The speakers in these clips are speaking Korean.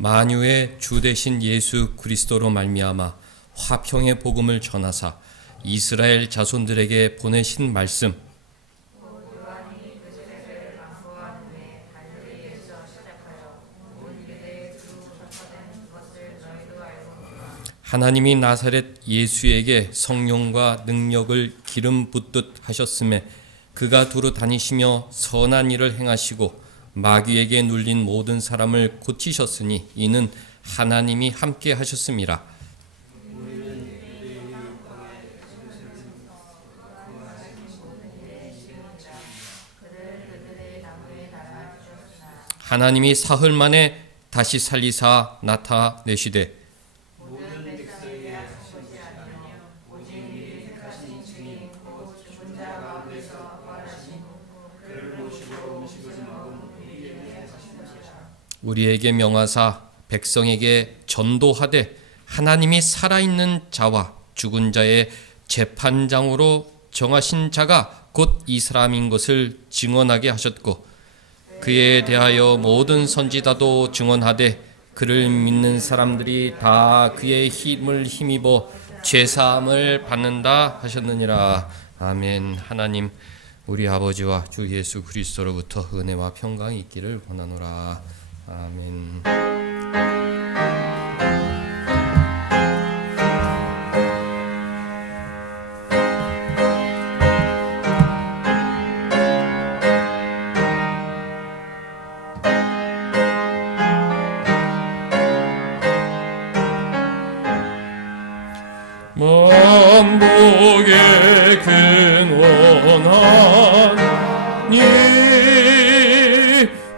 만유의 주 되신 예수 그리스도로 말미암아 화평의 복음을 전하사 이스라엘 자손들에게 보내신 말씀, 하나님이 나사렛 예수에게 성령과 능력을 기름 붓듯 하셨음에 그가 두루 다니시며 선한 일을 행하시고 마귀에게 눌린 모든 사람을 고치셨으니 이는 하나님이 함께 하셨음이라. 하나님이 사흘 만에 다시 살리사 나타내시되 우리에게 명하사 백성에게 전도하되 하나님이 살아있는 자와 죽은 자의 재판장으로 정하신 자가 곧 이 사람인 것을 증언하게 하셨고 그에 대하여 모든 선지자도 증언하되 그를 믿는 사람들이 다 그의 힘을 힘입어 죄사함을 받는다 하셨느니라. 아멘. 하나님, 우리 아버지와 주 예수 그리스도로부터 은혜와 평강이 있기를 원하노라. 아멘. 만복의 근원하니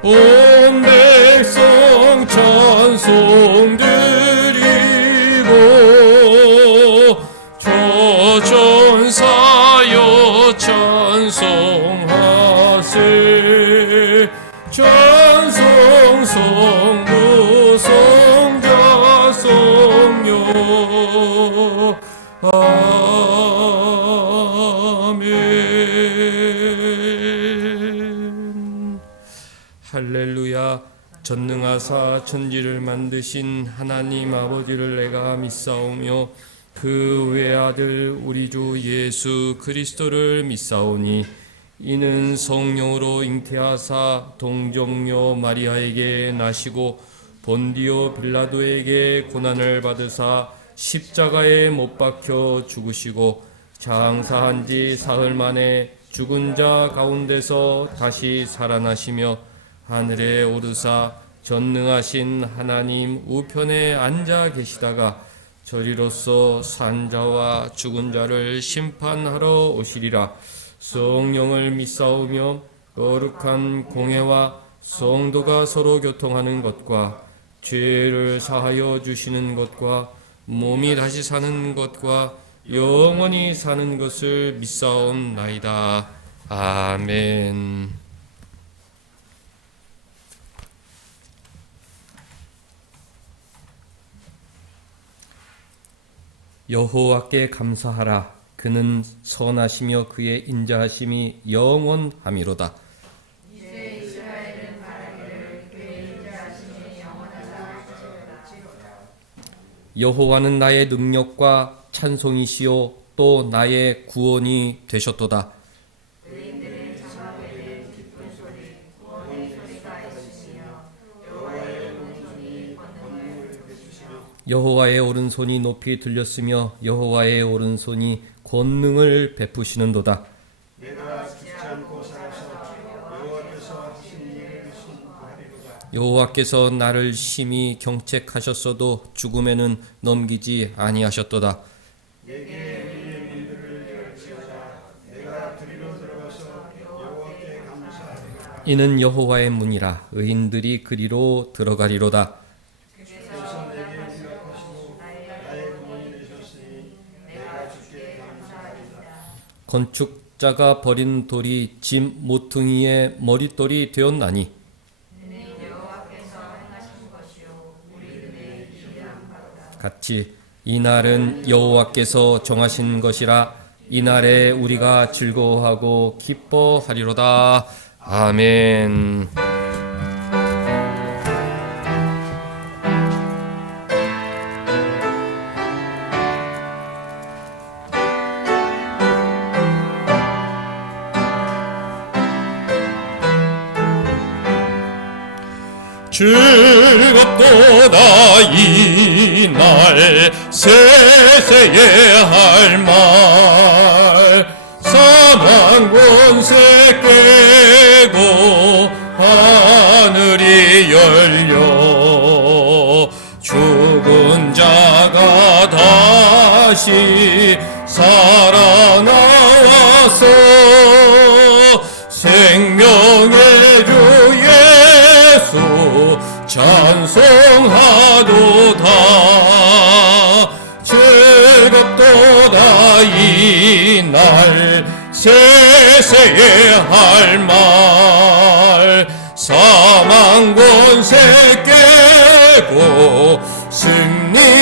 온 백성 찬송 드리고 저전사여 찬송하세. 찬송 성부 성자 성령 아멘. 할렐루야. 전능하사 천지를 만드신 하나님 아버지를 내가 믿사오며 그 외아들 우리 주 예수 그리스도를 믿사오니 이는 성령으로 잉태하사 동정녀 마리아에게 나시고 본디오 빌라도에게 고난을 받으사 십자가에 못 박혀 죽으시고 장사한 지 사흘 만에 죽은 자 가운데서 다시 살아나시며 하늘에 오르사 전능하신 하나님 우편에 앉아 계시다가 저리로서 산 자와 죽은 자를 심판하러 오시리라. 성령을 믿사오며 거룩한 공회와 성도가 서로 교통하는 것과 죄를 사하여 주시는 것과 몸이 다시 사는 것과 영원히 사는 것을 믿사옵나이다. 아멘. 여호와께 감사하라. 그는 선하시며 그의 인자하심이 영원함이로다. 이제 이스라엘은 말하기를 그의 인자하심이 영원하다 하시리로다. 여호와는 나의 능력과 찬송이시요 또 나의 구원이 되셨도다. 의인들의 장막에는 기쁜 소리, 구원의 소리가 있으시며 여호와의 오른손이 권능을 베푸시며 여호와의 오른손이 높이 들렸으며 여호와의 오른손이 권능을 베푸시는도다. 내가 죽지 않고 살아서 여호와께서 하신 일을 신고하리로다. 여호와께서 나를 심히 경책하셨어도 죽음에는 넘기지 아니하셨도다. 내게 의의 문들을 열지어다. 내가 그리로 들어가서 여호와께 감사하리로다. 이는 여호와의 문이라. 의인들이 그리로 들어가리로다. 그래서 내게 생각하시고 나의 구원이 되셨으니 내가 주께 감사하리로다. 건축자가 버린 돌이 짐 모퉁이의 머릿돌이 되었나니 같이 이날은 여호와께서 정하신 것이라. 이날에 우리가 즐거워하고 기뻐하리로다. 아멘. 즐겁도다 이날 세세의 할말 사망 권세 깨고 하늘이 열려 죽은 자가 다시 살아나와서 생명의 주 예수 찬송하도다 즐겁도다 이날 세세의 할말 사망 권세 깨고 승리하셨네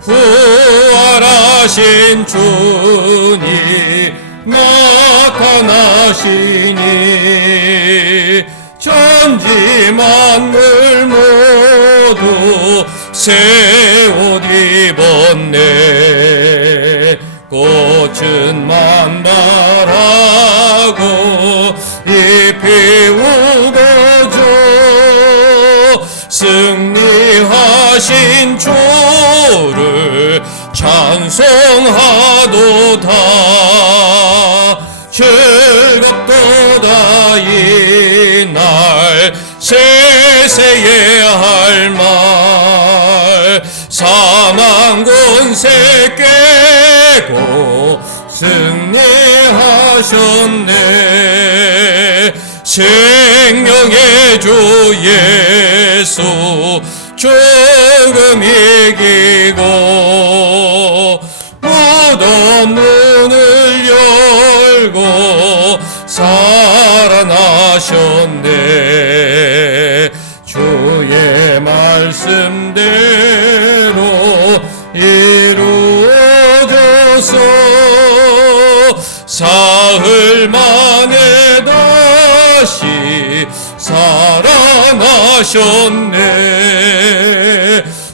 부활하신 주님 나타나시니 천지 만물 모두 새 옷 입었네 꽃은 만발하고 잎이 우거져 승리하신 주를 찬송하도다 즐겁도다 이날 세세의 할말 사망 권세 깨고 승리하셨네 생명의 주 예수 죽음 이기고 무덤 문을 열고 살아나셨네 주의 말씀대로 이루어져서 사흘 만에 다시 살아나셨네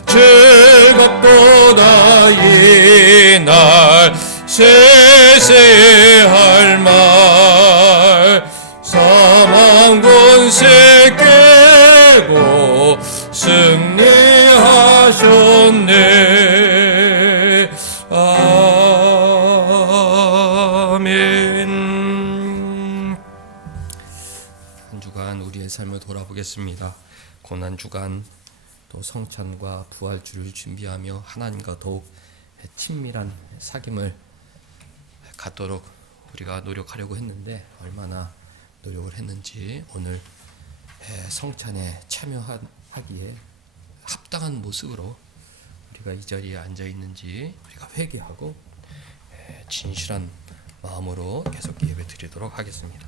즐겁도다 이날 세세의 할말 사망 권세 깨고 승리하셨네 아멘. 한 주간 우리의 삶을 돌아보겠습니다. 고난 주간 또 성찬과 부활주를 준비하며 하나님과 더욱 친밀한 사귐을 갖도록 우리가 노력하려고 했는데 얼마나 노력을 했는지 오늘 성찬에 참여하기에 합당한 모습으로 우리가 이 자리에 앉아 있는지 우리가 회개하고 진실한 마음으로 계속 예배 드리도록 하겠습니다.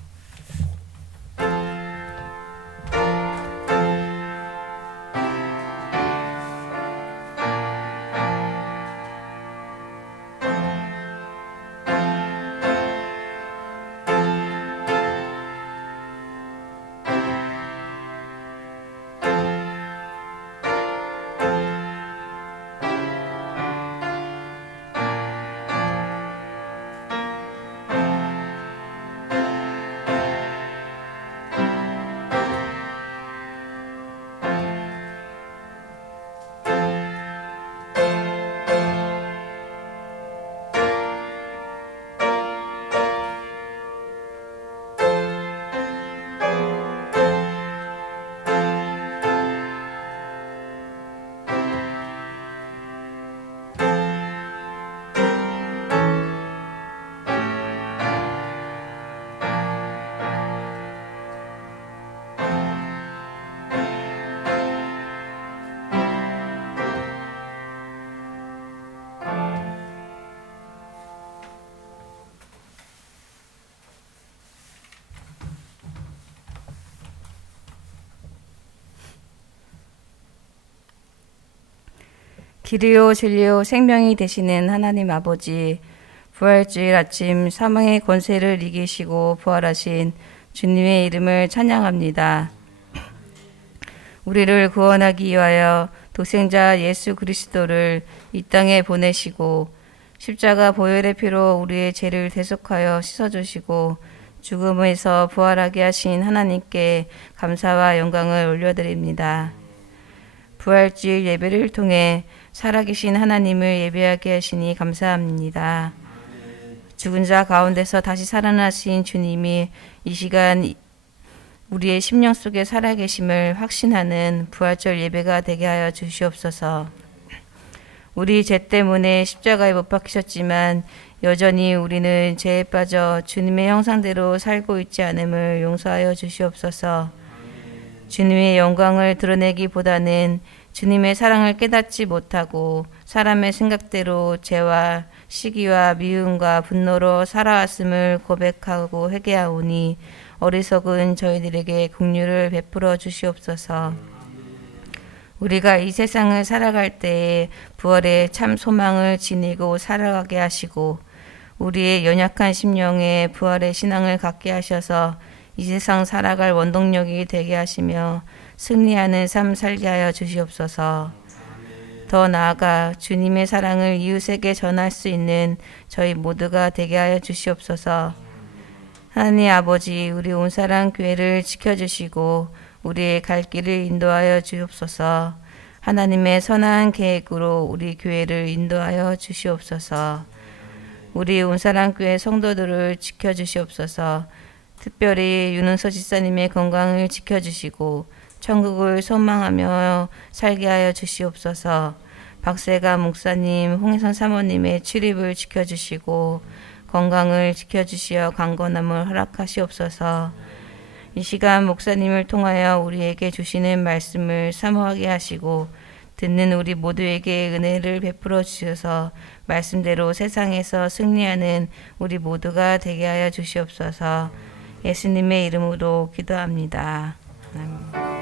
길이요 진리요 생명이 되시는 하나님 아버지, 부활주일 아침 사망의 권세를 이기시고 부활하신 주님의 이름을 찬양합니다. 우리를 구원하기 위하여 독생자 예수 그리스도를 이 땅에 보내시고 십자가 보혈의 피로 우리의 죄를 대속하여 씻어주시고 죽음에서 부활하게 하신 하나님께 감사와 영광을 올려드립니다. 부활주일 예배를 통해 살아계신 하나님을 예배하게 하시니 감사합니다. 죽은 자 가운데서 다시 살아나신 주님이 이 시간 우리의 심령 속에 살아계심을 확신하는 부활절 예배가 되게 하여 주시옵소서. 우리 죄 때문에 십자가에 못 박히셨지만 여전히 우리는 죄에 빠져 주님의 형상대로 살고 있지 않음을 용서하여 주시옵소서. 주님의 영광을 드러내기보다는 주님의 사랑을 깨닫지 못하고 사람의 생각대로 죄와 시기와 미움과 분노로 살아왔음을 고백하고 회개하오니 어리석은 저희들에게 긍휼을 베풀어 주시옵소서. 우리가 이 세상을 살아갈 때에 부활의 참 소망을 지니고 살아가게 하시고 우리의 연약한 심령에 부활의 신앙을 갖게 하셔서 이 세상 살아갈 원동력이 되게 하시며 승리하는 삶 살게 하여 주시옵소서. 더 나아가 주님의 사랑을 이웃에게 전할 수 있는 저희 모두가 되게 하여 주시옵소서. 하나님 아버지, 우리 온사랑 교회를 지켜주시고 우리의 갈 길을 인도하여 주옵소서. 하나님의 선한 계획으로 우리 교회를 인도하여 주시옵소서. 우리 온사랑 교회 성도들을 지켜주시옵소서. 특별히 윤은서 집사님의 건강을 지켜주시고 천국을 소망하며 살게 하여 주시옵소서. 박세가 목사님, 홍혜선 사모님의 출입을 지켜주시고 건강을 지켜주시어 강건함을 허락하시옵소서. 이 시간 목사님을 통하여 우리에게 주시는 말씀을 사모하게 하시고 듣는 우리 모두에게 은혜를 베풀어 주셔서 말씀대로 세상에서 승리하는 우리 모두가 되게 하여 주시옵소서. 예수님의 이름으로 기도합니다. 아멘.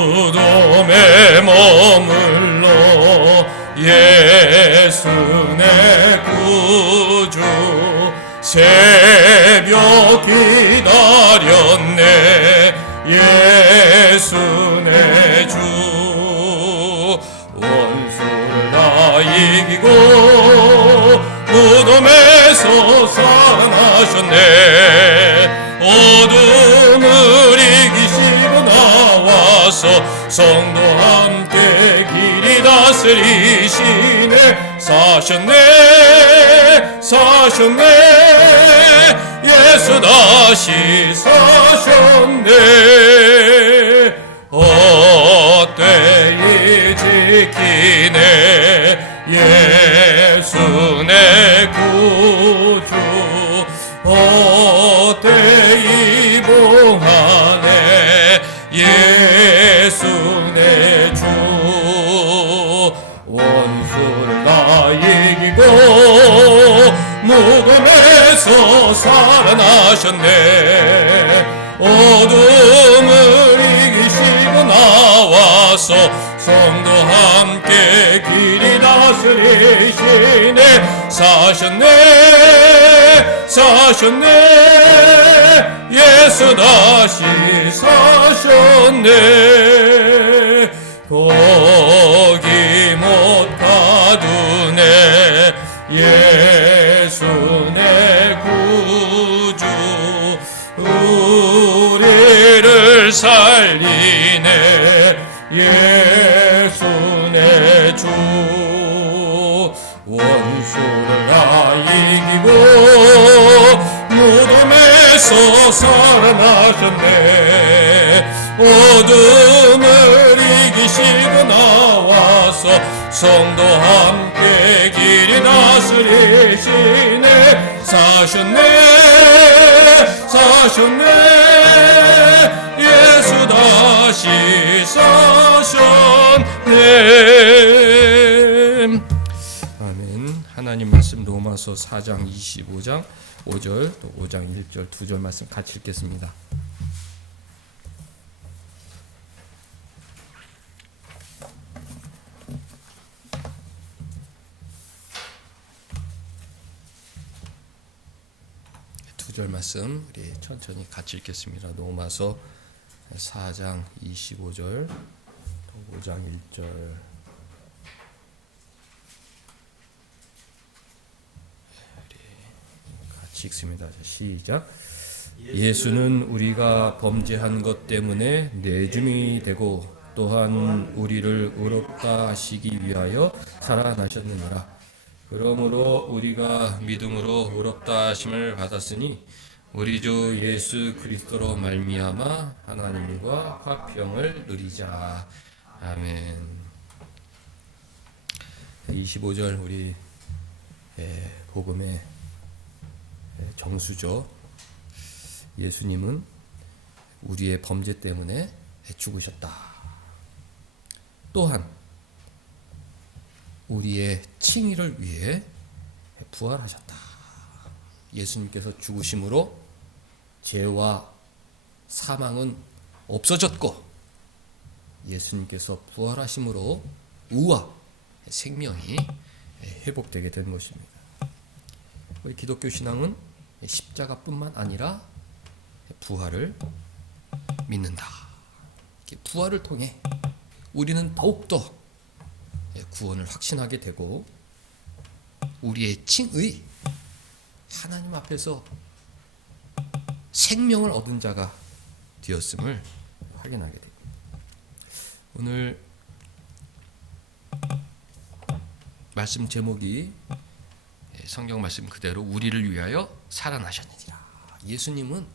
무덤에 머물러 예수 내 구주 새벽 기다렸네 예수 내 주 원수를 다 이기고 무덤에서 살아나셨네 어둠을 이기시고 나와서 성도 함께 길이 다스리시네 사셨네 사셨네 예수 다시 사셨네 헛되이 지키네 예수 내 구주 헛되이 보하네 예수 내 주 원수를 다 이기고 무덤에서 살아나셨네 어둠을 이기시고 나와서 성도 함께 길이 다스리시네 사셨네 사셨네 예수 다시 사셨네 거기 못 가두네 예수 내 구주 우리를 살리네 예수 내 주 원수를 다 이기고 무덤에서 살아나셨네 어둠을 오셔서 성도 함께 길이 다스리시네. 사셨네 예수 다시 사셨네. 아멘. 하나님 말씀 로마서 4장 25장 5절 또 5장 1절 2절 말씀 같이 읽겠습니다. 두 절 말씀 우리 천천히 같이 읽겠습니다. 로마서 4장 25절 또 5장 1절 같이 읽습니다. 시작. 예수는 우리가 범죄한 것 때문에 내줌이 되고 또한 우리를 의롭다 하시기 위하여 살아나셨느니라. 그러므로 우리가 믿음으로 의롭다 하심을 받았으니 우리 주 예수 그리스도로 말미암아 하나님과 화평을 누리자. 아멘. 25절 우리 복음의 정수죠. 예수님은 우리의 범죄 때문에 죽으셨다. 또한 우리의 칭의를 위해 부활하셨다. 예수님께서 죽으심으로 죄와 사망은 없어졌고 예수님께서 부활하심으로 의와 생명이 회복되게 된 것입니다. 우리 기독교 신앙은 십자가뿐만 아니라 부활을 믿는다. 부활을 통해 우리는 더욱더 구원을 확신하게 되고 우리의 칭의, 하나님 앞에서 생명을 얻은 자가 되었음을 확인하게 됩니다. 오늘 말씀 제목이 성경 말씀 그대로 우리를 위하여 살아나셨느니라. 예수님은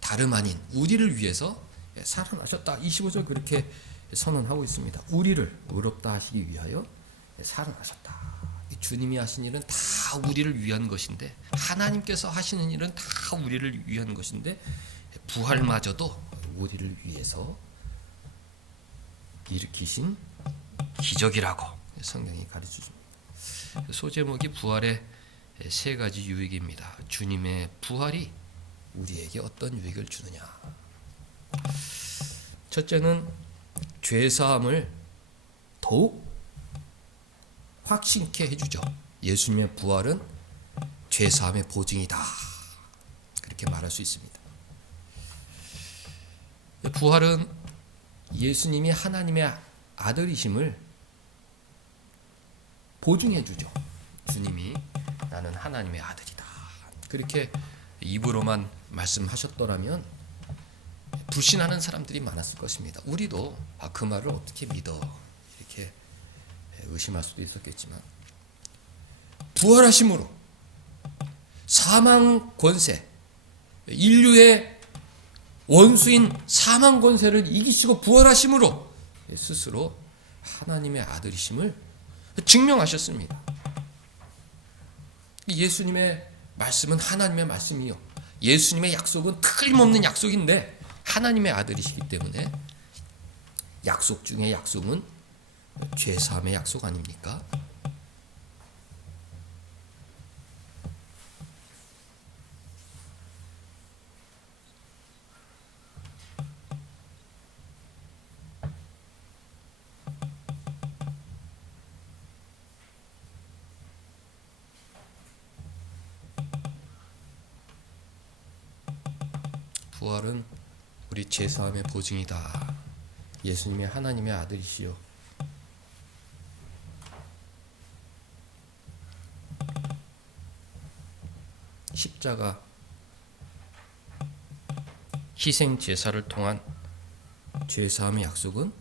다름 아닌 우리를 위해서 살아나셨다. 25절 그렇게 선언하고 있습니다. 우리를 의롭다 하시기 위하여 살아나셨다. 주님이 하신 일은 다 우리를 위한 것인데, 하나님께서 하시는 일은 다 우리를 위한 것인데, 부활마저도 우리를 위해서 일으키신 기적이라고 성경이 가르쳐줍니다. 소제목이 부활의 세 가지 유익입니다. 주님의 부활이 우리에게 어떤 유익을 주느냐. 첫째는 죄사함을 더욱 확신케 해주죠. 예수님의 부활은 죄사함의 보증이다. 그렇게 말할 수 있습니다. 부활은 예수님이 하나님의 아들이심을 보증해주죠. 주님이 나는 하나님의 아들이다. 그렇게 입으로만 말씀하셨더라면 불신하는 사람들이 많았을 것입니다. 우리도 그 말을 어떻게 믿어? 이렇게 의심할 수도 있었겠지만, 부활하심으로 사망 권세, 인류의 원수인 사망 권세를 이기시고 부활하심으로 스스로 하나님의 아들이심을 증명하셨습니다. 예수님의 말씀은 하나님의 말씀이요, 예수님의 약속은 틀림없는 약속인데 하나님의 아들이시기 때문에 약속 중에 약속은 죄사함의 약속 아닙니까? 부활은 우리 죄사함의 보증이다. 예수님이 하나님의 아들이시요, 십자가 희생 제사를 통한 죄사함의 약속은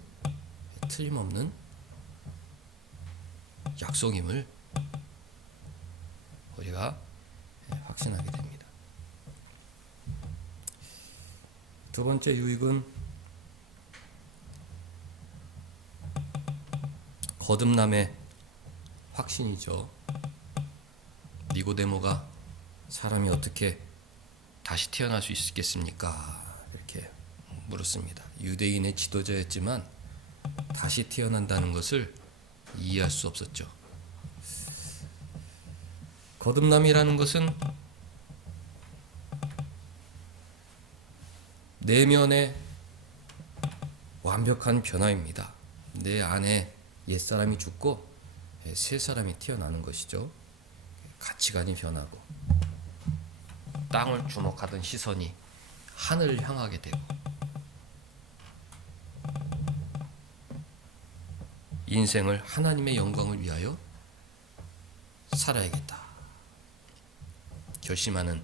틀림없는 약속임을 우리가 확신하게 됩니다. 두 번째 유익은 거듭남의 확신이죠. 니고데모가 사람이 어떻게 다시 태어날 수 있겠습니까? 이렇게 물었습니다. 유대인의 지도자였지만 다시 태어난다는 것을 이해할 수 없었죠. 거듭남이라는 것은 내면의 완벽한 변화입니다. 내 안에 옛사람이 죽고 새 사람이 태어나는 것이죠. 가치관이 변하고 땅을 주목하던 시선이 하늘을 향하게 되고 인생을 하나님의 영광을 위하여 살아야겠다 결심하는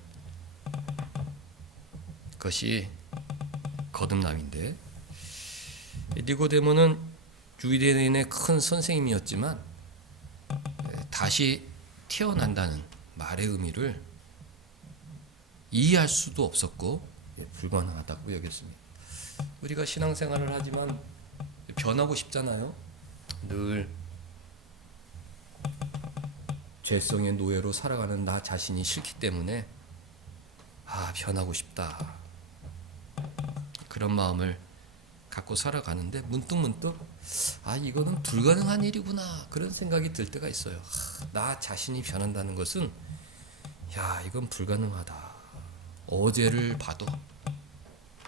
것이 거듭남인데, 니고데모는 유대인의 큰 선생님이었지만 다시 태어난다는 말의 의미를 이해할 수도 없었고 불가능하다고 여겼습니다. 우리가 신앙생활을 하지만 변하고 싶잖아요. 늘 죄성의 노예로 살아가는 나 자신이 싫기 때문에 변하고 싶다, 그런 마음을 갖고 살아가는데 문득문득 이거는 불가능한 일이구나, 그런 생각이 들 때가 있어요. 나 자신이 변한다는 것은 이건 불가능하다. 어제를 봐도,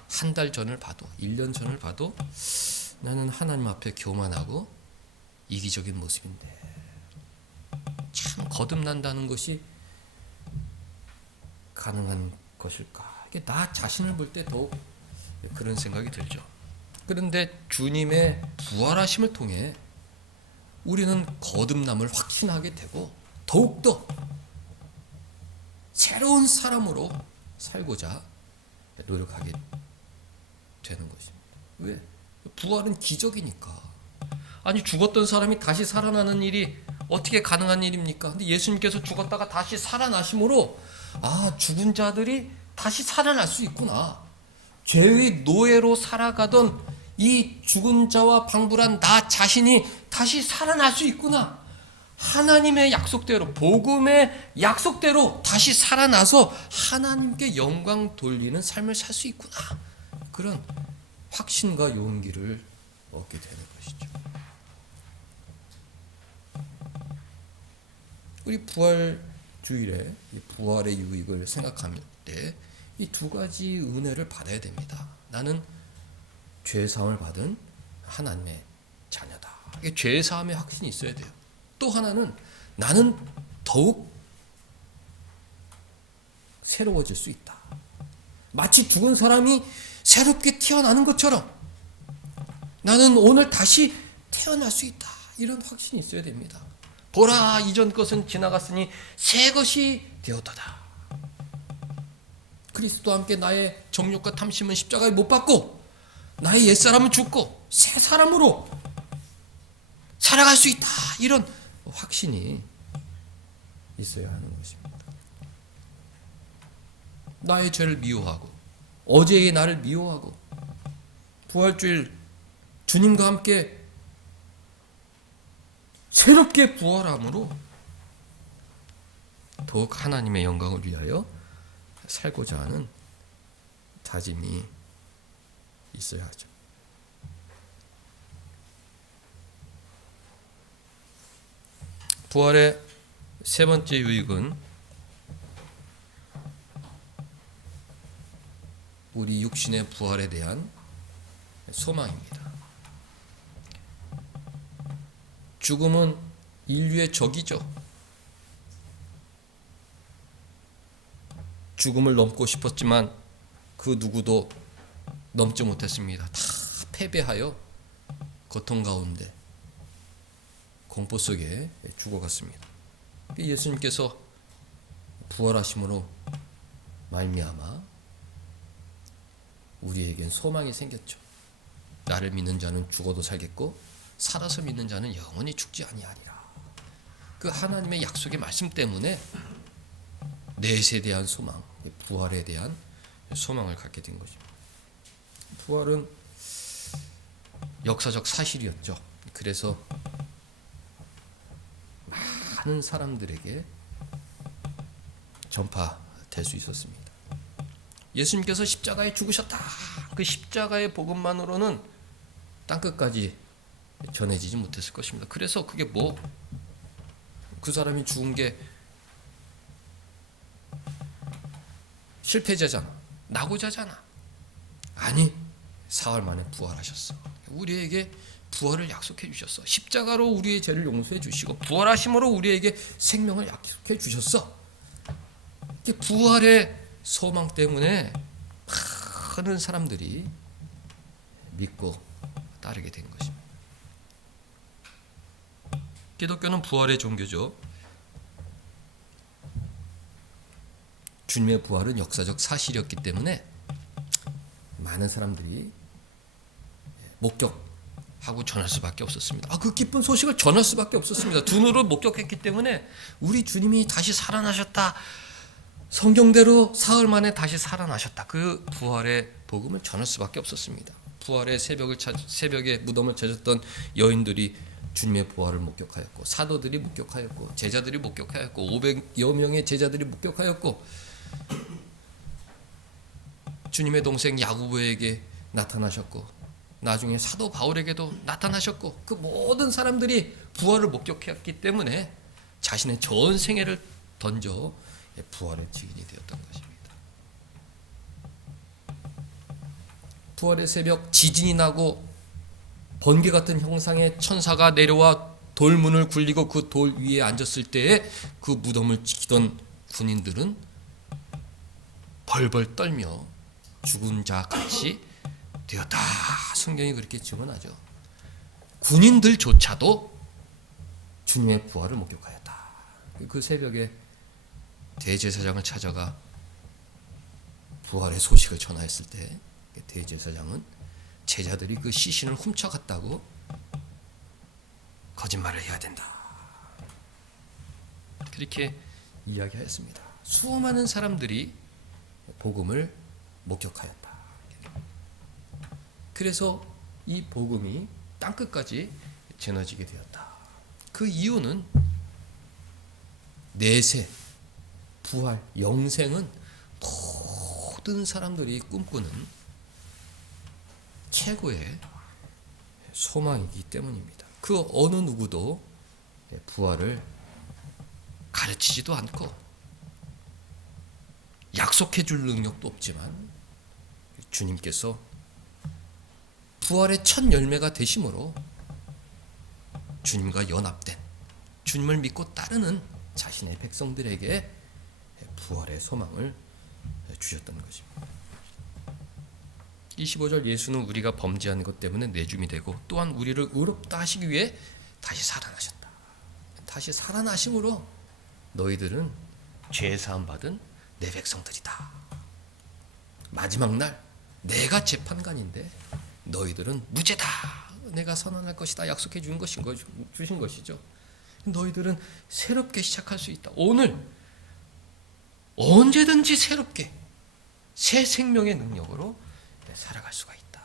한 달 전을 봐도, 1년 전을 봐도 나는 하나님 앞에 교만하고 이기적인 모습인데 참 거듭난다는 것이 가능한 것일까? 이게 나 자신을 볼 때 더욱 그런 생각이 들죠. 그런데 주님의 부활하심을 통해 우리는 거듭남을 확신하게 되고 더욱더 새로운 사람으로 살고자 노력하게 되는 것입니다. 왜? 부활은 기적이니까. 아니, 죽었던 사람이 다시 살아나는 일이 어떻게 가능한 일입니까? 근데 예수님께서 죽었다가 다시 살아나심으로 죽은 자들이 다시 살아날 수 있구나. 죄의 노예로 살아가던 이 죽은 자와 방불한 나 자신이 다시 살아날 수 있구나. 하나님의 약속대로, 복음의 약속대로 다시 살아나서 하나님께 영광 돌리는 삶을 살 수 있구나. 그런 확신과 용기를 얻게 되는 것이죠. 우리 부활 주일에 이 부활의 유익을 생각할 때 이 두 가지 은혜를 받아야 됩니다. 나는 죄 사함을 받은 하나님의 자녀다. 이게 죄 사함의 확신이 있어야 돼요. 또 하나는 나는 더욱 새로워질 수 있다. 마치 죽은 사람이 새롭게 태어나는 것처럼 나는 오늘 다시 태어날 수 있다. 이런 확신이 있어야 됩니다. 보라, 이전 것은 지나갔으니 새 것이 되었도다. 그리스도와 함께 나의 정욕과 탐심은 십자가에 못 박고 나의 옛사람은 죽고 새 사람으로 살아갈 수 있다. 이런 확신이 있어야 하는 것입니다. 나의 죄를 미워하고 어제의 나를 미워하고 부활주일 주님과 함께 새롭게 부활함으로 더욱 하나님의 영광을 위하여 살고자 하는 다짐이 있어야 하죠. 부활의 세 번째 유익은 우리 육신의 부활에 대한 소망입니다. 죽음은 인류의 적이죠. 죽음을 넘고 싶었지만 그 누구도 넘지 못했습니다. 다 패배하여 고통 가운데 공포 속에 죽어갔습니다. 예수님께서 부활하심으로 말미암아 우리에겐 소망이 생겼죠. 나를 믿는 자는 죽어도 살겠고 살아서 믿는 자는 영원히 죽지 아니하리라. 그 하나님의 약속의 말씀 때문에 넷에 대한 소망, 부활에 대한 소망을 갖게 된 것입니다. 부활은 역사적 사실이었죠. 그래서 많은 사람들에게 전파될 수 있었습니다. 예수님께서 십자가에 죽으셨다. 그 십자가의 복음만으로는 땅끝까지 전해지지 못했을 것입니다. 그래서 그게 그 사람이 죽은 게 실패자잖아, 낙오자잖아. 아니, 사흘 만에 부활하셨어. 우리에게 부활을 약속해 주셨어. 십자가로 우리의 죄를 용서해 주시고 부활하심으로 우리에게 생명을 약속해 주셨어. 부활의 소망 때문에 많은 사람들이 믿고 따르게 된 것입니다. 기독교는 부활의 종교죠. 주님의 부활은 역사적 사실이었기 때문에 많은 사람들이 목격하고 전할 수밖에 없었습니다. 그 기쁜 소식을 전할 수밖에 없었습니다. 두 눈으로 목격했기 때문에 우리 주님이 다시 살아나셨다. 성경대로 사흘 만에 다시 살아나셨다. 그 부활의 복음을 전할 수밖에 없었습니다. 부활의 새벽에 무덤을 찾았던 여인들이 주님의 부활을 목격하였고, 사도들이 목격하였고, 제자들이 목격하였고, 500여 명의 제자들이 목격하였고, 주님의 동생 야고보에게 나타나셨고, 나중에 사도 바울에게도 나타나셨고, 그 모든 사람들이 부활을 목격했기 때문에 자신의 전 생애를 던져 부활의 증인이 되었던 것입니다. 부활의 새벽, 지진이 나고 번개 같은 형상의 천사가 내려와 돌문을 굴리고 그 돌 위에 앉았을 때에 그 무덤을 지키던 군인들은 벌벌 떨며 죽은 자 같이 되었다. 성경이 그렇게 증언하죠. 군인들조차도 주님의 부활을 목격하였다. 그 새벽에 대제사장을 찾아가 부활의 소식을 전하였을 때 대제사장은 제자들이 그 시신을 훔쳐갔다고 거짓말을 해야 된다. 그렇게 이야기하였습니다. 수많은 사람들이 복음을 목격하였다. 그래서 이 복음이 땅끝까지 전해지게 되었다. 그 이유는 내세, 부활, 영생은 모든 사람들이 꿈꾸는 최고의 소망이기 때문입니다. 그 어느 누구도 부활을 가르치지도 않고 약속해 줄 능력도 없지만 주님께서 부활의 첫 열매가 되심으로 주님과 연합된, 주님을 믿고 따르는 자신의 백성들에게 부활의 소망을 주셨던 것입니다. 25절, 예수는 우리가 범죄한 것 때문에 내줌이 되고 또한 우리를 의롭다 하시기 위해 다시 살아나셨다. 다시 살아나심으로 너희들은 죄 사함 받은 내 백성들이다. 마지막 날 내가 재판관인데 너희들은 무죄다. 내가 선언할 것이다. 약속해 주신 것이죠. 너희들은 새롭게 시작할 수 있다. 오늘 언제든지 새롭게 새 생명의 능력으로 살아갈 수가 있다.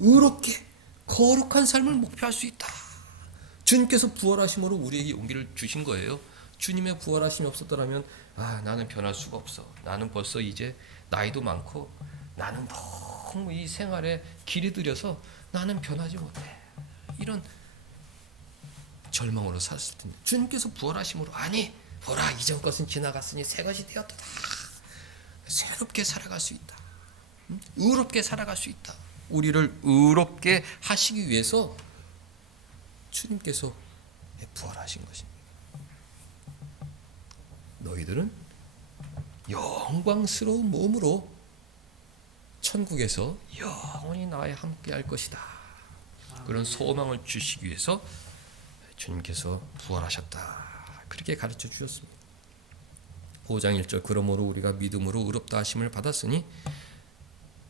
의롭게 거룩한 삶을 목표할 수 있다. 주님께서 부활하심으로 우리에게 용기를 주신 거예요. 주님의 부활하심이 없었더라면 나는 변할 수가 없어. 나는 벌써 이제 나이도 많고 나는 너무 이 생활에 길이 들여서 나는 변하지 못해. 이런 절망으로 살았을 텐데 주님께서 부활하심으로 아니 보라 이전 것은 지나갔으니 새 것이 되었도다. 새롭게 살아갈 수 있다. 의롭게 살아갈 수 있다. 우리를 의롭게 하시기 위해서 주님께서 부활하신 것입니다. 너희들은 영광스러운 몸으로 천국에서 영원히 나와 함께 할 것이다. 그런 소망을 주시기 위해서 주님께서 부활하셨다. 그렇게 가르쳐 주셨습니다. 5장 1절, 그러므로 우리가 믿음으로 의롭다 하심을 받았으니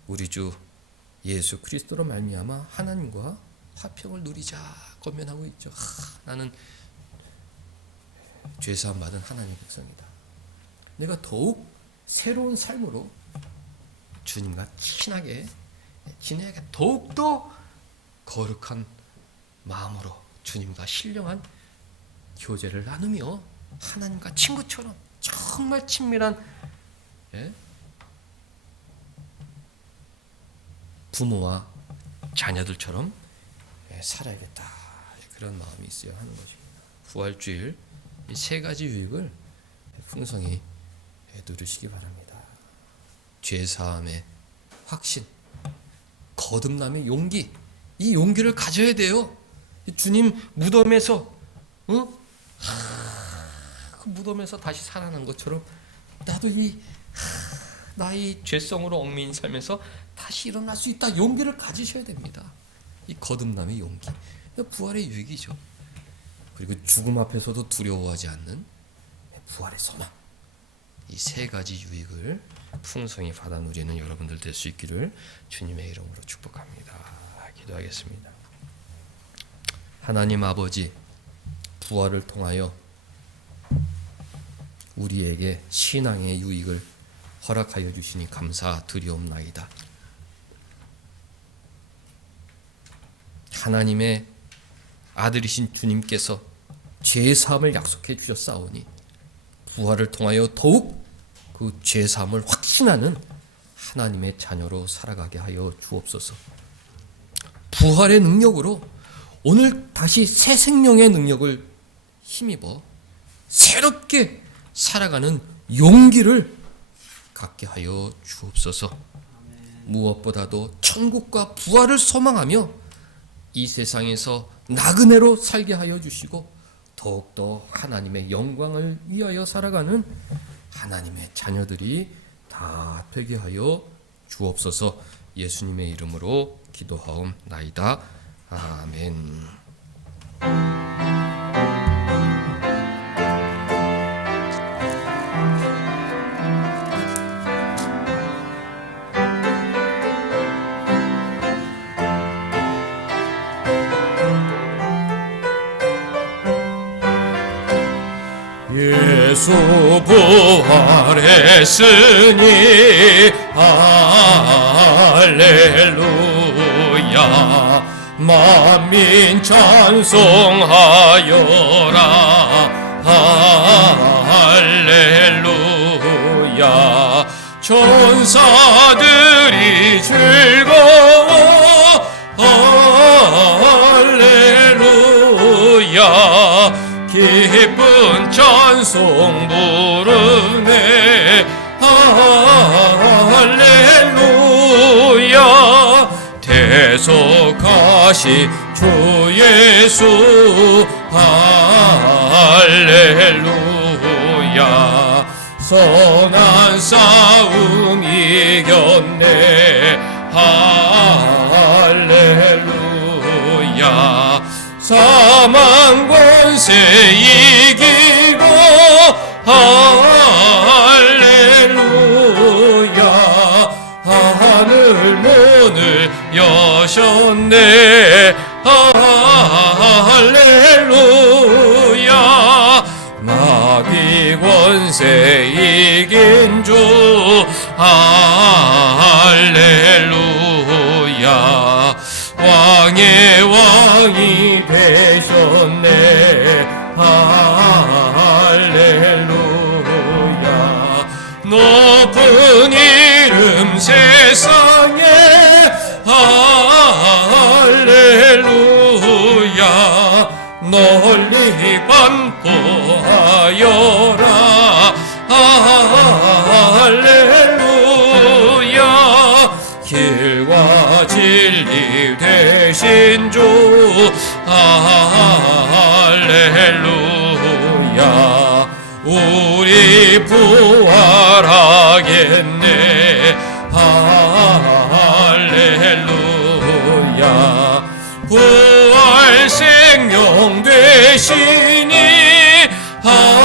우리 주 예수 그리스도로 말미암아 하나님과 화평을 누리자 권면하고 있죠. 나는 죄사함 받은 하나님의 백성이다. 내가 더욱 새로운 삶으로 주님과 친하게 지내야겠다. 더욱더 거룩한 마음으로 주님과 신령한 교제를 나누며 하나님과 친구처럼 정말 친밀한 부모와 자녀들처럼 살아야겠다, 그런 마음이 있어야 하는 것입니다. 부활주일 이 세 가지 유익을 풍성히 누리시기 바랍니다. 죄사함의 확신, 거듭남의 용기, 이 용기를 가져야 돼요. 주님 무덤에서 그 무덤에서 다시 살아난 것처럼 나도 나의 죄성으로 얽매인 삶에서 다시 일어날 수 있다, 용기를 가지셔야 됩니다. 이 거듭남의 용기, 부활의 유익이죠. 그리고 죽음 앞에서도 두려워하지 않는 부활의 소망, 이 세 가지 유익을 풍성히 받아 누리는 여러분들 될 수 있기를 주님의 이름으로 축복합니다. 기도하겠습니다. 하나님 아버지, 부활을 통하여 우리에게 신앙의 유익을 허락하여 주시니 감사드리옵나이다. 하나님의 아들이신 주님께서 죄사함을 약속해 주셨사오니 부활을 통하여 더욱 그 죄사함을 확신하는 하나님의 자녀로 살아가게 하여 주옵소서. 부활의 능력으로 오늘 다시 새 생명의 능력을 힘입어 새롭게 살아가는 용기를 갖게 하여 주옵소서. 무엇보다도 천국과 부활을 소망하며 이 세상에서 나그네로 살게 하여 주시고 더욱더 하나님의 영광을 위하여 살아가는 하나님의 자녀들이 다 되게 하여 주옵소서. 예수님의 이름으로 기도하옵나이다. 아멘. 예수 부활했으니 할렐루야. 만민 찬송하여라. 할렐루야. 천사들이 즐거워. 할렐루야. 기쁜 찬송 부르네. 할렐루야. 대속하시 주 예수. 할렐루야. 선한 싸움 이겼네. 할렐루야. 사망 권세 이기고. 할렐루야. 하늘 문을 여셨네. 할렐루야. 마귀 권세 이긴 주. 할렐루야. 왕의 왕이 되셨네. 할렐루야. 높은 이름 세상에. 할렐루야. 널리 반포하여라. 할렐루야. 길과 진리 되신 주. 할렐루야. 우리 부활하겠네. 할렐루야. 부활 생명 되시니. 할렐루야.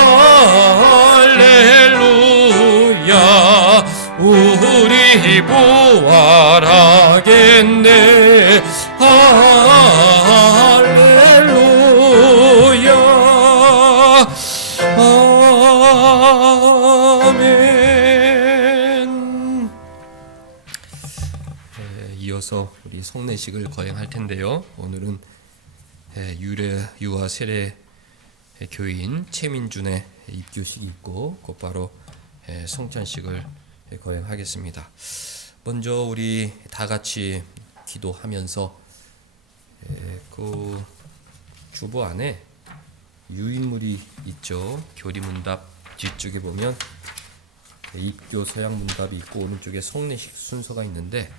우리 부활하겠네. 할렐루야. 아멘. 이어서 우리 성례식을 거행할 텐데요. 오늘은 유아 세례 교인 최민준의 입교식이 있고 곧바로 성찬식을 거행하겠습니다. 먼저 우리 다 같이 기도하면서 그 주보 안에 유인물이 있죠. 교리문답 뒤쪽에 보면 입교 서양문답이 있고 오른쪽에 성례식 순서가 있는데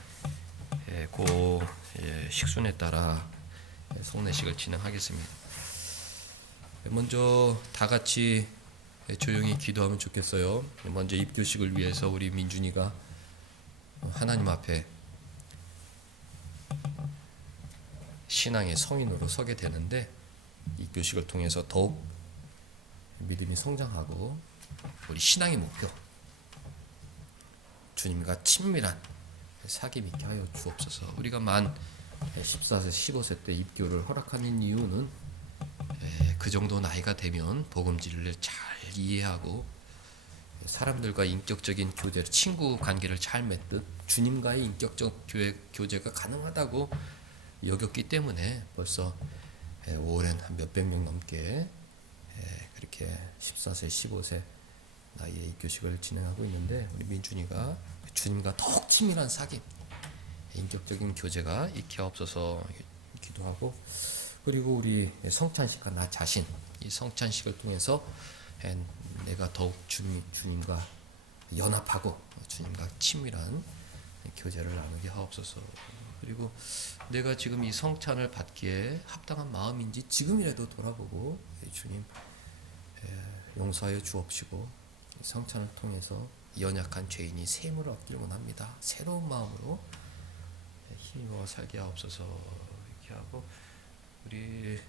그 식순에 따라 성례식을 진행하겠습니다. 먼저 다 같이 조용히 기도하면 좋겠어요. 먼저 입교식을 위해서 우리 민준이가 하나님 앞에 신앙의 성인으로 서게 되는데 입교식을 통해서 더욱 믿음이 성장하고 우리 신앙의 목표 주님과 친밀한 사귐 있게 하여 주옵소서. 우리가 만 14세 15세 때 입교를 허락하는 이유는 그 정도 나이가 되면 복음 진리를 잘 이해하고 사람들과 인격적인 교제, 친구 관계를 잘 맺듯 주님과의 인격적 교제가 가능하다고 여겼기 때문에 벌써 오랜 한 몇백 명 넘게 그렇게 14세, 15세 나이에 입교식을 진행하고 있는데 우리 민준이가 주님과 더욱 친밀한 사귐, 인격적인 교제가 있게 없어서 기도하고 그리고 우리 성찬식과 나 자신 이 성찬식을 통해서 내가 더욱 주님과 연합하고 주님과 친밀한 교제를 나누게 하옵소서. 그리고 내가 지금 이 성찬을 받기에 합당한 마음인지 지금이라도 돌아보고 주님 용서하여 주옵시고 성찬을 통해서 연약한 죄인이 샘을 얻기를 원합니다. 새로운 마음으로 힘입어 살게 하옵소서. 이렇게 하고 우리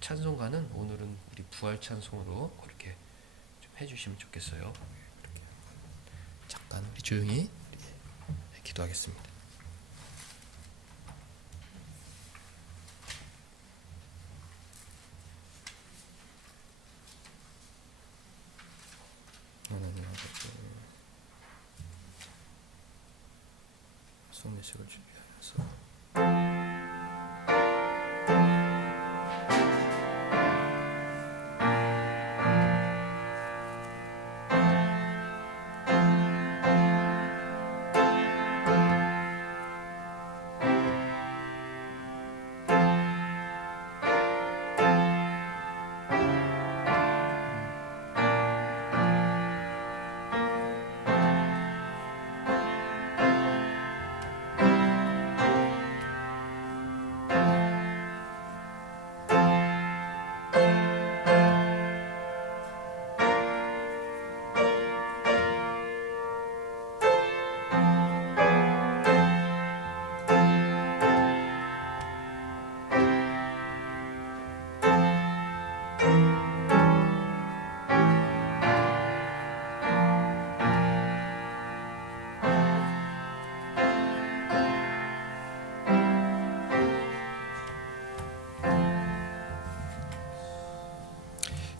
찬송가는 오늘은 우리 부활 찬송으로 그렇게 좀 해주시면 좋겠어요. 그렇게 잠깐 우리 조용히 기도하겠습니다. 하나님 아버지 성례식을 준비하여서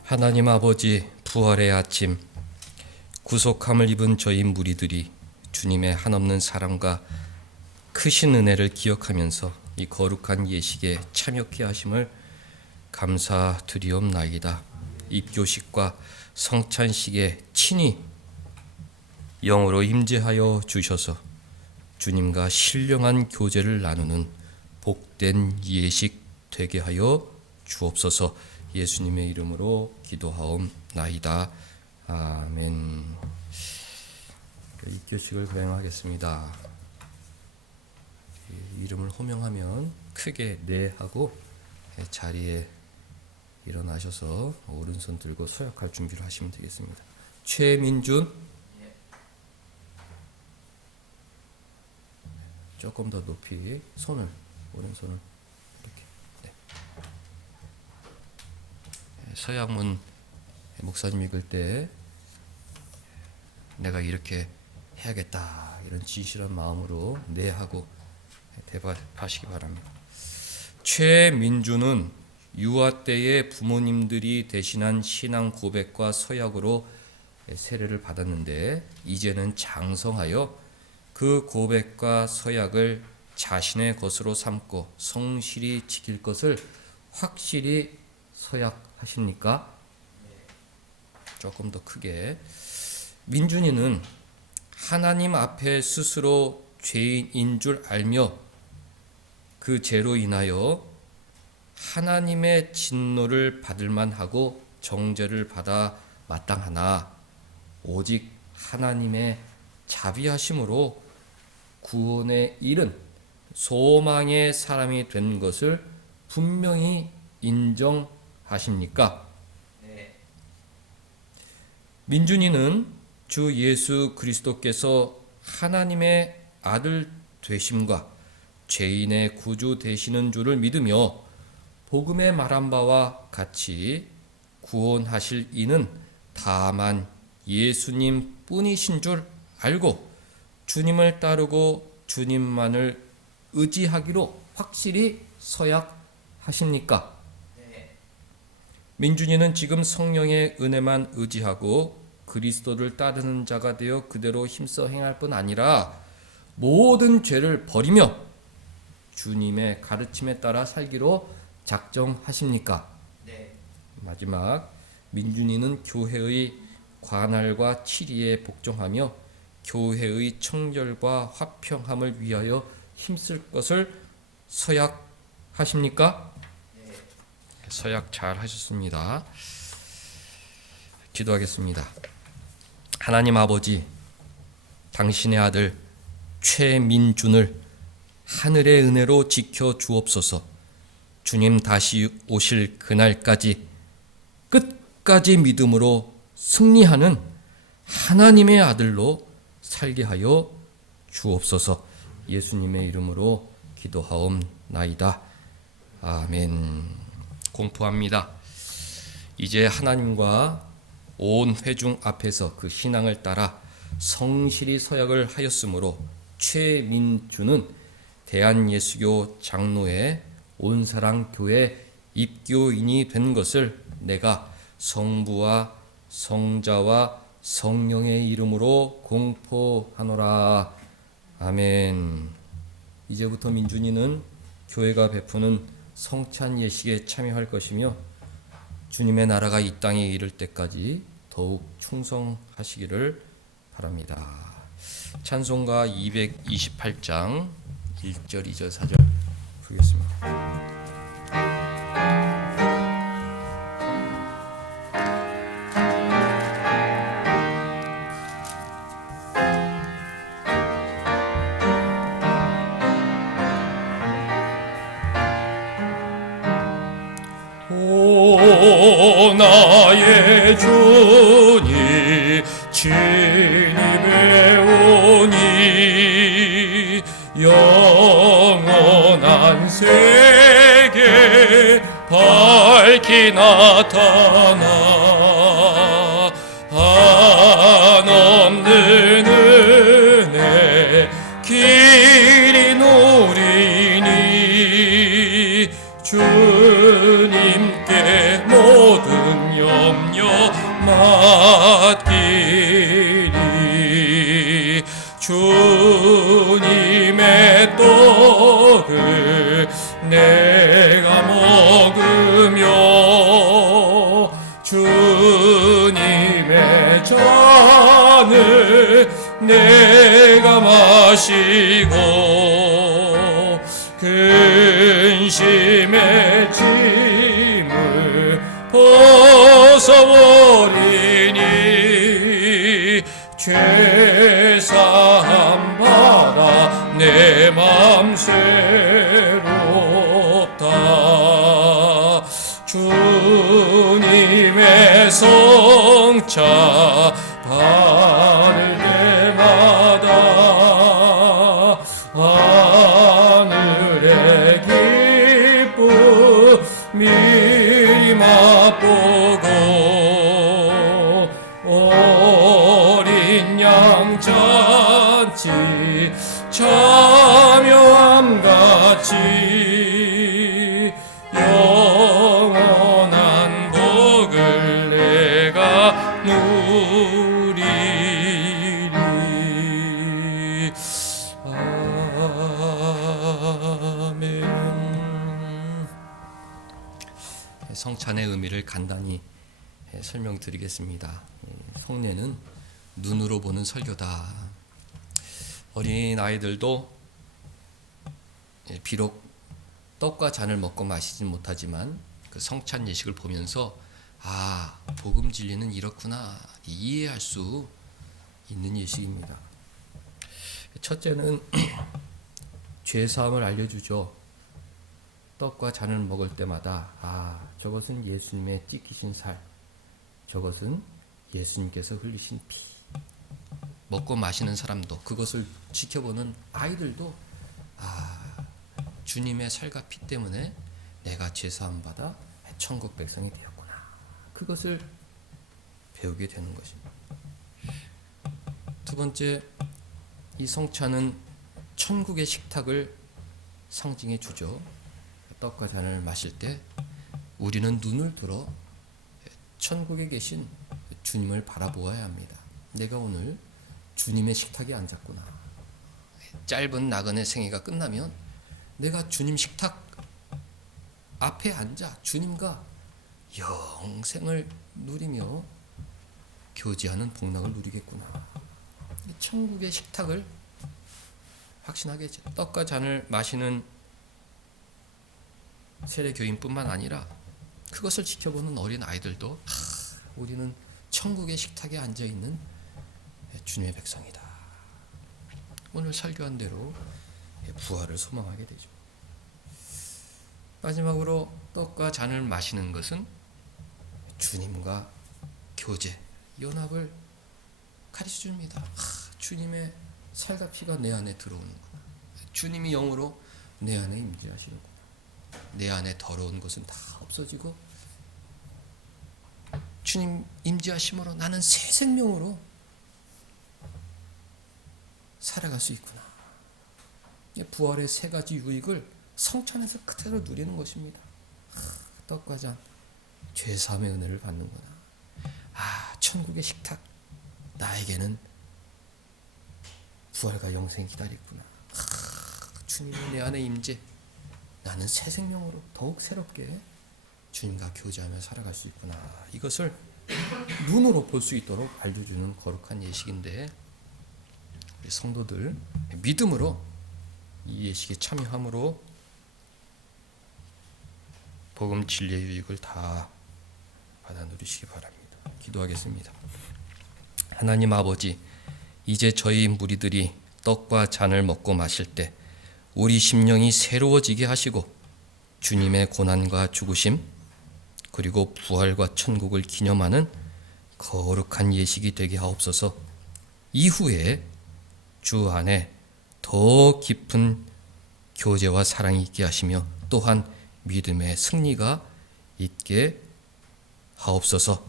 하나님 아버지 부활의 아침 구속함을 입은 저희 무리들이 주님의 한없는 사랑과 크신 은혜를 기억하면서 이 거룩한 예식에 참여케 하심을 감사드리옵나이다. 입교식과 성찬식에 친히 영으로 임재하여 주셔서 주님과 신령한 교제를 나누는 복된 예식 되게 하여 주옵소서. 예수님의 이름으로 기도하옵나이다. 아멘. 입교식을 거행하겠습니다. 이름을 호명하면 크게 네 하고 자리에 일어나셔서 오른손 들고 서약할 준비를 하시면 되겠습니다. 최민준. 조금 더 높이 손을 오른손을 이렇게. 네. 서양문 목사님 읽을 때 내가 이렇게 해야겠다 이런 진실한 마음으로 네 하고 대답하시기 바랍니다. 최민주는 유아 때의 부모님들이 대신한 신앙 고백과 서약으로 세례를 받았는데 이제는 장성하여 그 고백과 서약을 자신의 것으로 삼고 성실히 지킬 것을 확실히 서약하십니까? 조금 더 크게. 민준이는 하나님 앞에 스스로 죄인인 줄 알며 그 죄로 인하여 하나님의 진노를 받을 만하고 정죄를 받아 마땅하나 오직 하나님의 자비하심으로 구원에 이른 소망의 사람이 된 것을 분명히 인정하십니까? 네. 민준이는 주 예수 그리스도께서 하나님의 아들 되심과 죄인의 구주 되시는 줄을 믿으며 복음에 말한 바와 같이 구원하실 이는 다만 예수님 뿐이신 줄 알고 주님을 따르고 주님만을 의지하기로 확실히 서약하십니까? 네. 민준이는 지금 성령의 은혜만 의지하고 그리스도를 따르는 자가 되어 그대로 힘써 행할 뿐 아니라 모든 죄를 버리며 주님의 가르침에 따라 살기로 작정하십니까? 네. 마지막, 민준이는 교회의 관할과 치리에 복종하며 교회의 청결과 화평함을 위하여 힘쓸 것을 서약하십니까? 네. 서약 잘 하셨습니다. 기도하겠습니다. 하나님 아버지, 당신의 아들 최민준을 하늘의 은혜로 지켜 주옵소서. 주님 다시 오실 그날까지 끝까지 믿음으로 승리하는 하나님의 아들로 살게 하여 주옵소서. 예수님의 이름으로 기도하옵나이다. 아멘. 공포합니다. 이제 하나님과 온 회중 앞에서 그 신앙을 따라 성실히 서약을 하였으므로 최민주는 대한예수교 장로회 온사랑교회 입교인이 된 것을 내가 성부와 성자와 성령의 이름으로 공포하노라. 아멘. 이제부터 민준이는 교회가 베푸는 성찬 예식에 참여할 것이며 주님의 나라가 이 땅에 이를 때까지 더욱 충성하시기를 바랍니다. 찬송가 228장 1절, 2절, 4절 부르겠습니다. 오 나의 주님 진입에 오니 영원한 세계 밝히 나타나 한없는 은혜 길이 누리니 주님께 모든 염려 맡기리. 주님의 떡을 내가 먹으며 주님의 잔을 내가 마시고 근심의 짐을 벗어버리니 죄사함 받아 내 맘 새롭다. 주님의 성차 바를 때마다 하늘의 기쁨 미리 맛보고 어린 양 잔치 참여함같이 영원한 복을 내가 누리리. 아멘. 성찬의 의미를 간단히 설명드리겠습니다. 성례는 눈으로 보는 설교다. 어린 아이들도 비록 떡과 잔을 먹고 마시진 못하지만 그 성찬 예식을 보면서 복음 진리는 이렇구나 이해할 수 있는 예식입니다. 첫째는 죄 사함을 알려주죠. 떡과 잔을 먹을 때마다 저것은 예수님의 찢기신 살, 저것은 예수님께서 흘리신 피. 먹고 마시는 사람도, 그것을 지켜보는 아이들도 주님의 살과 피 때문에 내가 죄사함 받아 천국 백성이 되었구나, 그것을 배우게 되는 것입니다. 두 번째, 이 성찬은 천국의 식탁을 상징해 주죠. 떡과 잔을 마실 때 우리는 눈을 들어 천국에 계신 주님을 바라보아야 합니다. 내가 오늘 주님의 식탁에 앉았구나. 짧은 나그네 생애가 끝나면 내가 주님 식탁 앞에 앉아 주님과 영생을 누리며 교제하는 복락을 누리겠구나. 천국의 식탁을 확신하게 해줘. 떡과 잔을 마시는 세례교인뿐만 아니라 그것을 지켜보는 어린 아이들도 우리는 천국의 식탁에 앉아있는 주님의 백성이다. 오늘 설교한 대로 부활을 소망하게 되죠. 마지막으로 떡과 잔을 마시는 것은 주님과 교제, 연합을 가르쳐줍니다. 주님의 살과 피가 내 안에 들어오는구나. 주님이 영으로 내 안에 임재하시는구나. 내 안에 더러운 것은 다 없어지고 주님 임재하심으로 나는 새 생명으로 살아갈 수 있구나. 부활의 세 가지 유익을 성찬에서 그대로 누리는 것입니다. 떡과 잔, 죄사함의 은혜를 받는구나. 천국의 식탁, 나에게는 부활과 영생이 기다리구나. 주님이 내 안에 임재, 나는 새 생명으로 더욱 새롭게 주님과 교제하며 살아갈 수 있구나. 이것을 눈으로 볼 수 있도록 알려주는 거룩한 예식인데, 우리 성도들 믿음으로 이 예식에 참여함으로 복음 진리의 유익을 다 받아 누리시기 바랍니다. 기도하겠습니다. 하나님 아버지, 이제 저희 무리들이 떡과 잔을 먹고 마실 때 우리 심령이 새로워지게 하시고 주님의 고난과 죽으심 그리고 부활과 천국을 기념하는 거룩한 예식이 되게 하옵소서. 이후에 주 안에 더 깊은 교제와 사랑이 있게 하시며 또한 믿음의 승리가 있게 하옵소서.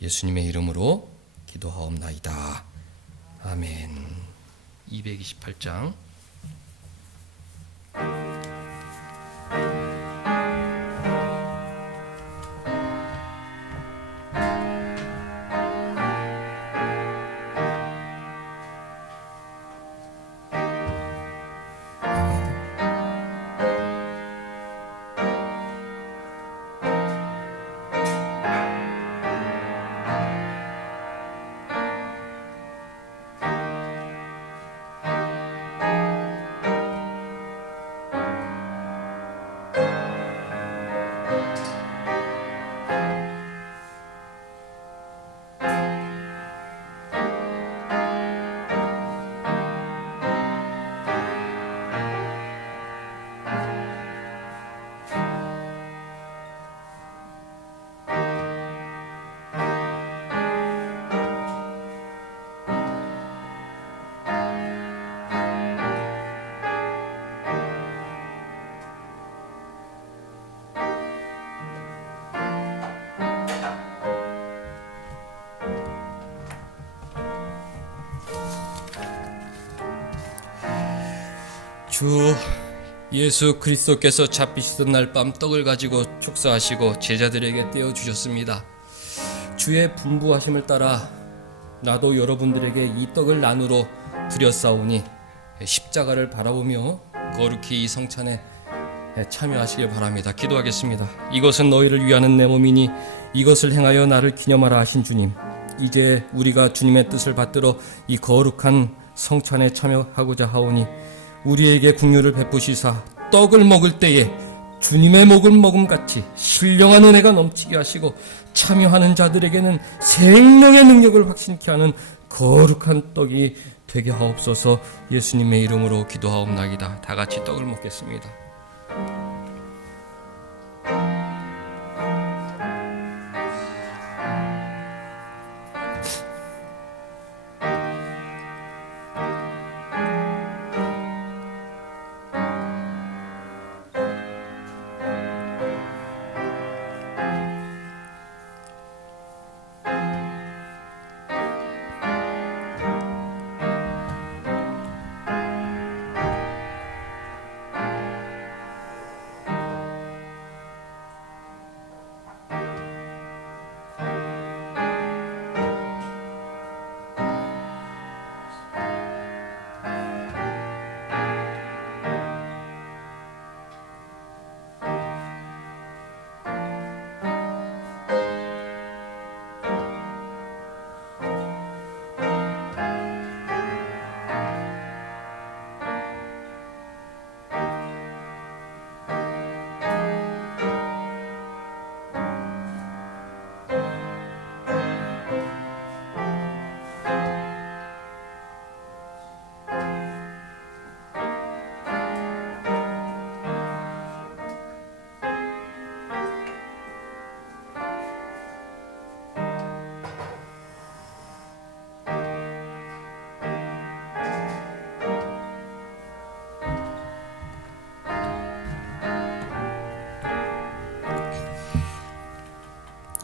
예수님의 이름으로 기도하옵나이다. 아멘. 228장 주 예수 그리스도께서 잡히시던 날 밤 떡을 가지고 축사하시고 제자들에게 떼어주셨습니다. 주의 분부하심을 따라 나도 여러분들에게 이 떡을 나누러 드렸사오니 십자가를 바라보며 거룩히 이 성찬에 참여하시길 바랍니다. 기도하겠습니다. 이것은 너희를 위하는 내 몸이니 이것을 행하여 나를 기념하라 하신 주님, 이제 우리가 주님의 뜻을 받들어 이 거룩한 성찬에 참여하고자 하오니 우리에게 긍휼을 베푸시사 떡을 먹을 때에 주님의 목을 먹음같이 신령한 은혜가 넘치게 하시고 참여하는 자들에게는 생명의 능력을 확신케 하는 거룩한 떡이 되게 하옵소서. 예수님의 이름으로 기도하옵나이다. 다 같이 떡을 먹겠습니다.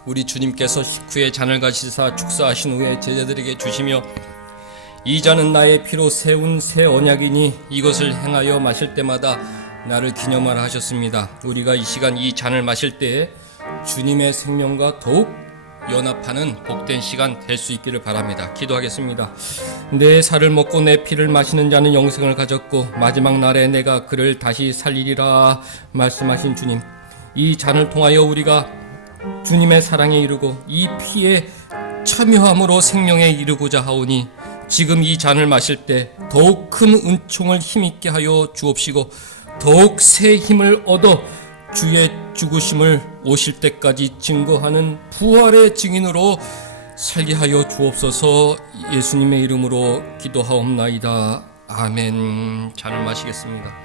우리 주님께서 식후에 잔을 가지사 축사하신 후에 제자들에게 주시며 이 잔은 나의 피로 세운 새 언약이니 이것을 행하여 마실 때마다 나를 기념하라 하셨습니다. 우리가 이 시간 이 잔을 마실 때에 주님의 생명과 더욱 연합하는 복된 시간 될 수 있기를 바랍니다. 기도하겠습니다. 내 살을 먹고 내 피를 마시는 자는 영생을 가졌고 마지막 날에 내가 그를 다시 살리리라 말씀하신 주님, 이 잔을 통하여 우리가 주님의 사랑에 이르고 이 피에 참여함으로 생명에 이르고자 하오니 지금 이 잔을 마실 때 더욱 큰 은총을 힘있게 하여 주옵시고 더욱 새 힘을 얻어 주의 죽으심을 오실 때까지 증거하는 부활의 증인으로 살게 하여 주옵소서. 예수님의 이름으로 기도하옵나이다. 아멘. 잔을 마시겠습니다.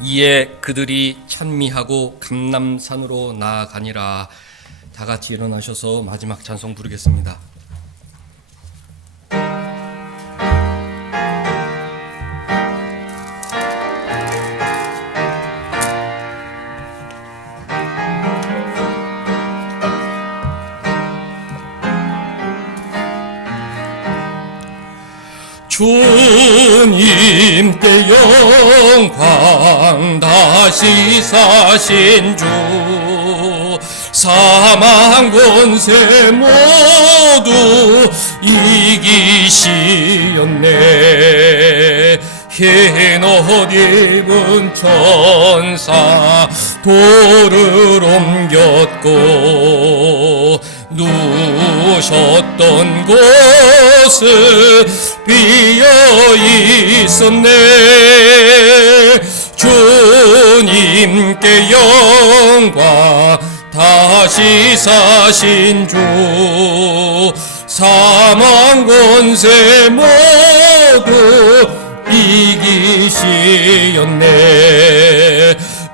이에 그들이 찬미하고 감람산으로 나아가니라. 다 같이 일어나셔서 마지막 찬송 부르겠습니다. 주님께 영광 다시 사신 주 사망 권세 모두 이기시었네. 흰 옷 입은 천사 돌을 옮겼고 누우셨던 곳은 비어 있었네. 주님께 영광 다시 사신 주 사망 권세 모두 이기시었네.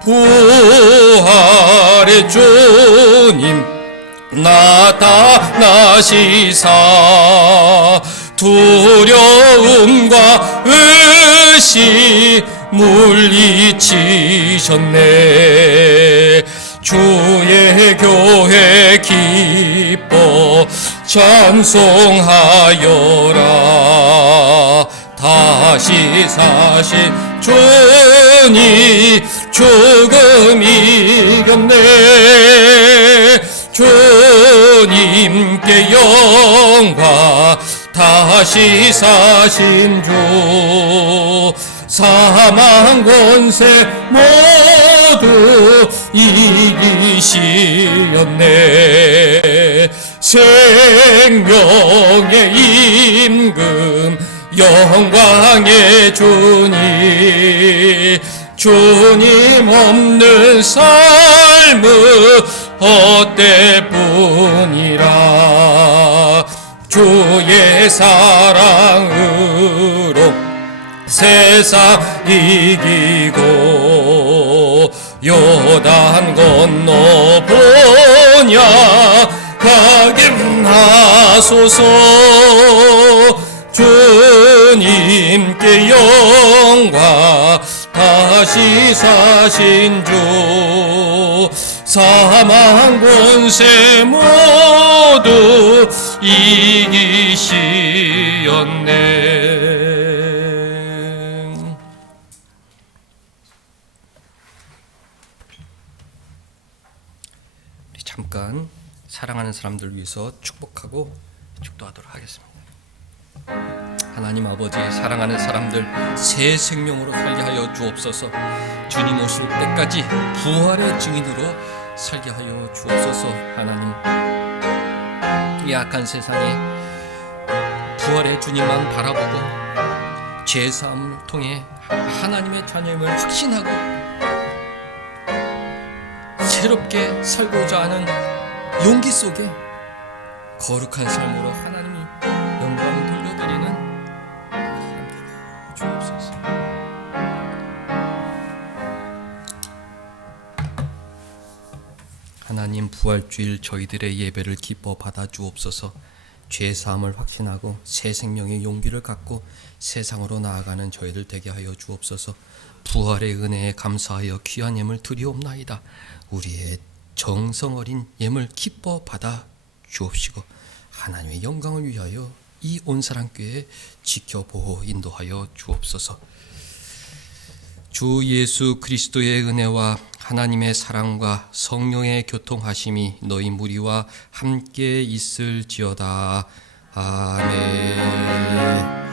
부활의 주님 나타나시사 두려움과 반드시 물리치셨네. 주의 교회 기뻐 찬송하여라. 다시 사신 주니 조금 이겼네. 주님께 영광. 다시 사신 주 사망 권세 모두 이기시었네. 생명의 임금 영광의 주님. 주님 없는 삶은 헛되뿐이라. 주의 사랑으로 세상 이기고 요단 건너 번역하게 하소서. 주님께 영광. 다시 사신 주 사망 권세 모두 이기시었네. 우리 잠깐 사랑하는 사람들 위해서 축복하고 축도하도록 하겠습니다. 하나님 아버지, 사랑하는 사람들 새 생명으로 살게 하여 주옵소서. 주님 오실 때까지 부활의 증인으로 살게 하여 주옵소서. 하나님, 이 악한 세상에 부활의 주님만 바라보고 죄사함을 통해 하나님의 자녀임을 확신하고 새롭게 살고자 하는 용기 속에 거룩한 삶으로 하나님이 영광을 돌려드리는 주옵소서. 하나님, 부활주일 저희들의 예배를 기뻐 받아 주옵소서. 죄사함을 확신하고 새 생명의 용기를 갖고 세상으로 나아가는 저희들 되게 하여 주옵소서. 부활의 은혜에 감사하여 귀한 예물 드리옵나이다. 우리의 정성 어린 예물 기뻐 받아 주옵시고 하나님의 영광을 위하여 이 온사랑교회 지켜보호 인도하여 주옵소서. 주 예수 그리스도의 은혜와 하나님의 사랑과 성령의 교통하심이 너희 무리와 함께 있을지어다. 아멘.